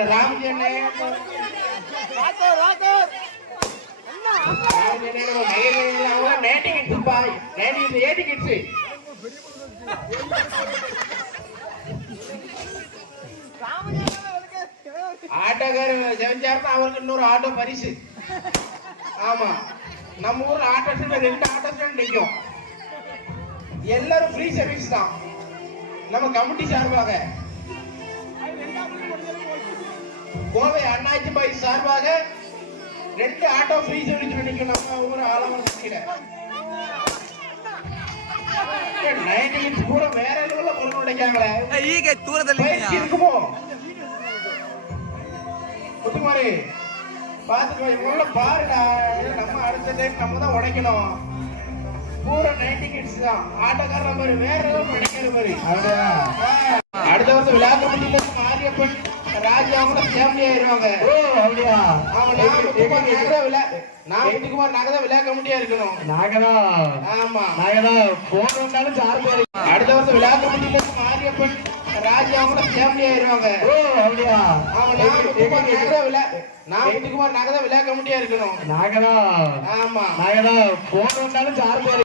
ராமஜனே ஆட்டோக்காரர் ஜெயிச்சாருன்னா அவருக்கு இன்னொரு ஆட்டோ பரிசு. ஆமா, நம்ம ஊர்ல ஆட்டோ ஸ்டாண்ட் 2 ஆட்டோ ஸ்டாண்ட் நிற்கும். எல்லாரும் ஃப்ரீ சர்வீஸ் தான். நம்ம கமிட்டி சார்பாக கோவை அண்ணாச்சி பாய் சார்பாக 2 ஆட்டோ ஃப்ரீ சர்வீஸ் நிற்கும். நம்ம ஊர் ஆலமரத்துல 90 கூட வேற லெவல்ல பொருள் உடைக்காங்களே. ஈகே தூரத்துல இருக்குமோ குத்துமாரி பாத்துக்கோ. இவங்கள பாருடா, நம்ம அடுத்த டைம் நம்ம தான் உடைக்கணும். பூரா 90 கிட்ஸ் தான். ஆட்டோக்கார மாதிரி வேற லெவல் உடைக்கிற மாதிரி. அடுத்த வருஷம் விழா கமிட்டில மாரியப்பன் ராஜா கூட ஃபேமிலி ஆயிருவாங்க. ஓ அப்படியா? ஆமா, நான் முத்துக்குமார் நாங்க தான் விழா கமிட்டியா இருக்கணும். நாங்கதான். ஆமா, நாங்கதான் போன் வந்தாலும் சார் பேரு. அடுத்த வருஷம் விழா கமிட்டில மாரியப்பன் ராஜா கூட ஃபேமிலி ஆயிருவாங்க. ஓ அப்படியா? ஆமா, நான் முத்துக்குமார் நாங்க தான் விழா கமிட்டியா இருக்கணும். நாங்கதான். ஆமா, நாங்கதான் போன் வந்தாலும் சார் பேரு.